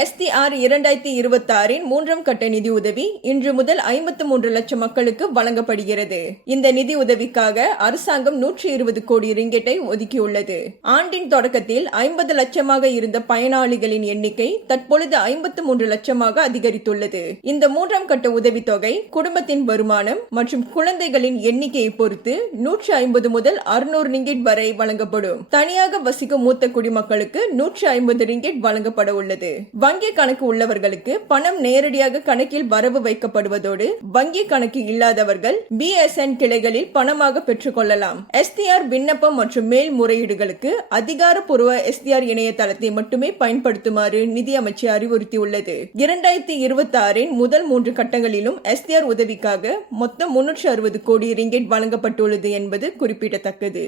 SDR 2026 மூன்றாம் கட்ட நிதி உதவி இன்று முதல் 53 லட்சம் மக்களுக்கு வழங்கப்படுகிறது. இந்த நிதி உதவிக்காக அரசாங்கம் 120 கோடி ரிங்கெட்டை ஒதுக்கியுள்ளது. ஆண்டின் தொடக்கத்தில் 50 லட்சமாக இருந்த பயனாளிகளின் எண்ணிக்கை தற்பொழுது 53 லட்சமாக அதிகரித்துள்ளது. இந்த மூன்றாம் கட்ட உதவித்தொகை குடும்பத்தின் வருமானம் மற்றும் குழந்தைகளின் எண்ணிக்கையை பொறுத்து 150 முதல் 600 ரிங்கெட் வரை வழங்கப்படும். தனியாக வசிக்கும் மூத்த குடிமக்களுக்கு 150 ரிங்கெட் வழங்கப்பட உள்ளது. வங்கி கணக்கு உள்ளவர்களுக்கு பணம் நேரடியாக கணக்கில் வரவு வைக்கப்படுவதோடு வங்கி கணக்கு இல்லாதவர்கள் BSN கிளைகளில் பணமாக பெற்றுக் கொள்ளலாம். SDR விண்ணப்பம் மற்றும் மேல்முறையீடுகளுக்கு அதிகாரப்பூர்வ SDR இணையதளத்தை மட்டுமே பயன்படுத்துமாறு நிதி அமைச்சு அறிவுறுத்தியுள்ளது. 2026 முதல் 3 கட்டங்களிலும் SDR உதவிக்காக மொத்தம் 360 கோடி ரிங்கெட் வழங்கப்பட்டுள்ளது என்பது குறிப்பிடத்தக்கது.